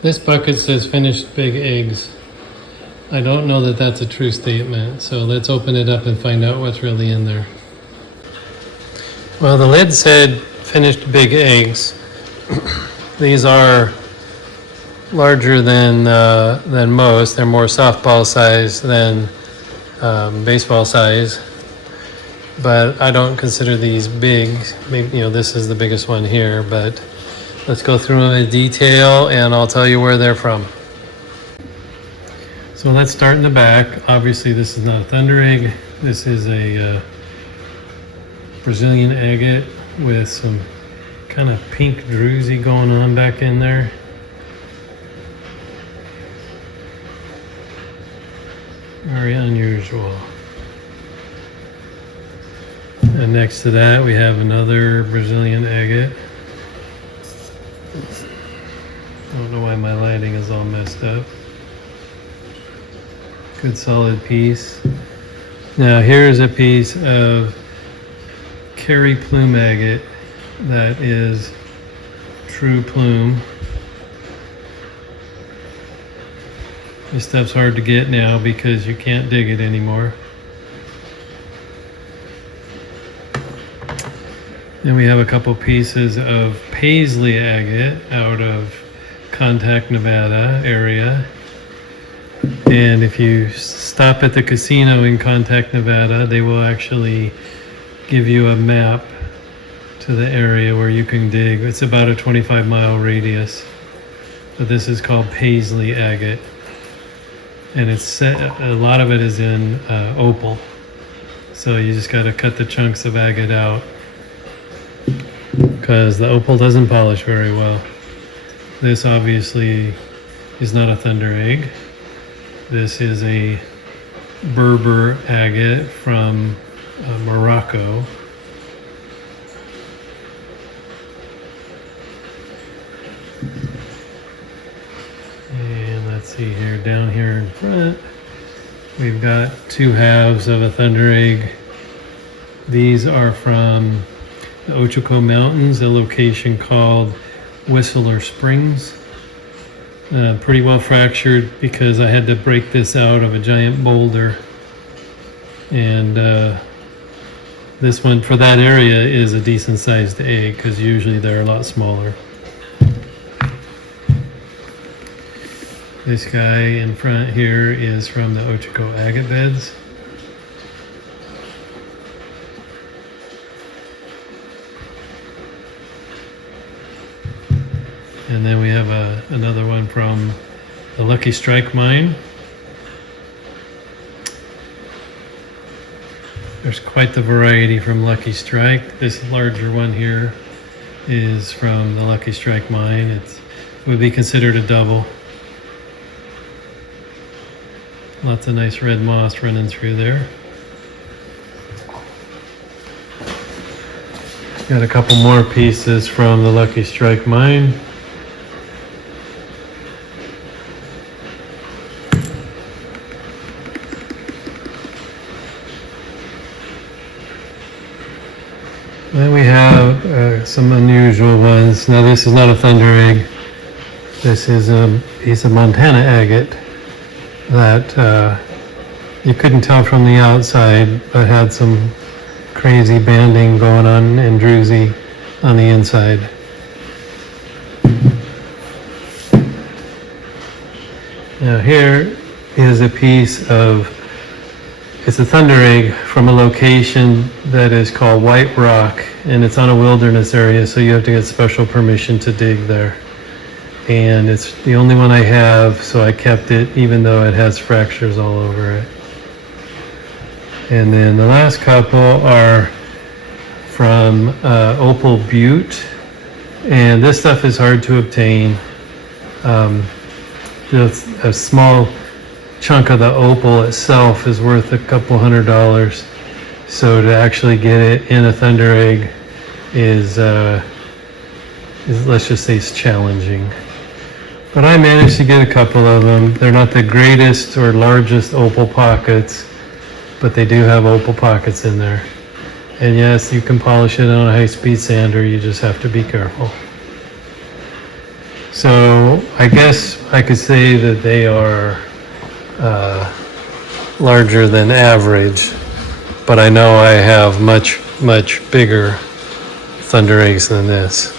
This bucket says finished big eggs. I don't know that that's a true statement, so let's open it up and find out what's really in there. Well, the lid said finished big eggs. These are larger than most. They're more softball size than baseball size, but I don't consider these big. Maybe, this is the biggest one here, but let's go through them in detail and I'll tell you where they're from. So let's start in the back. Obviously this is not a thunder egg. This is a Brazilian agate with some kind of pink druzy going on back in there. Very unusual. And next to that we have another Brazilian agate. I don't know why my lighting is all messed up. Good solid piece. Now here's a piece of Kerry plume agate that is true plume. This stuff's hard to get now because you can't dig it anymore. Then we have a couple pieces of Paisley agate out of Contact, Nevada area. And if you stop at the casino in Contact, Nevada, they will actually give you a map to the area where you can dig. It's about a 25-mile radius. But this is called Paisley agate. And it's set, a lot of it is in opal. So you just got to cut the chunks of agate out because the opal doesn't polish very well. This obviously is not a thunder egg. This is a Berber agate from Morocco. And let's see here, down here in front, we've got two halves of a thunder egg. These are from the Ochoco Mountains, a location called Whistler Springs. Pretty well fractured because I had to break this out of a giant boulder. And this one for that area is a decent sized egg because usually they're a lot smaller. This guy in front here is from the Ochoco agate beds. And then we have another one from the Lucky Strike mine. There's quite the variety from Lucky Strike. This larger one here is from the Lucky Strike mine. It would be considered a double. Lots of nice red moss running through there. Got a couple more pieces from the Lucky Strike mine. Then we have some unusual ones. Now this is not a thunder egg. This is a piece of Montana agate that you couldn't tell from the outside, but had some crazy banding going on and druzy on the inside. Now here is a piece of, it's a thunder egg from a location that is called White Rock, and it's on a wilderness area, so you have to get special permission to dig there. And it's the only one I have, so I kept it even though it has fractures all over it. And then the last couple are from Opal Butte, and this stuff is hard to obtain. Just a small chunk of the opal itself is worth a couple $100, so to actually get it in a thunder egg is let's just say it's challenging. But I managed to get a couple of them. They're not the greatest or largest opal pockets, but they do have opal pockets in there. And yes, you can polish it on a high-speed sander, you just have to be careful. So I guess I could say that they are larger than average, but I know I have much bigger thunder eggs than this.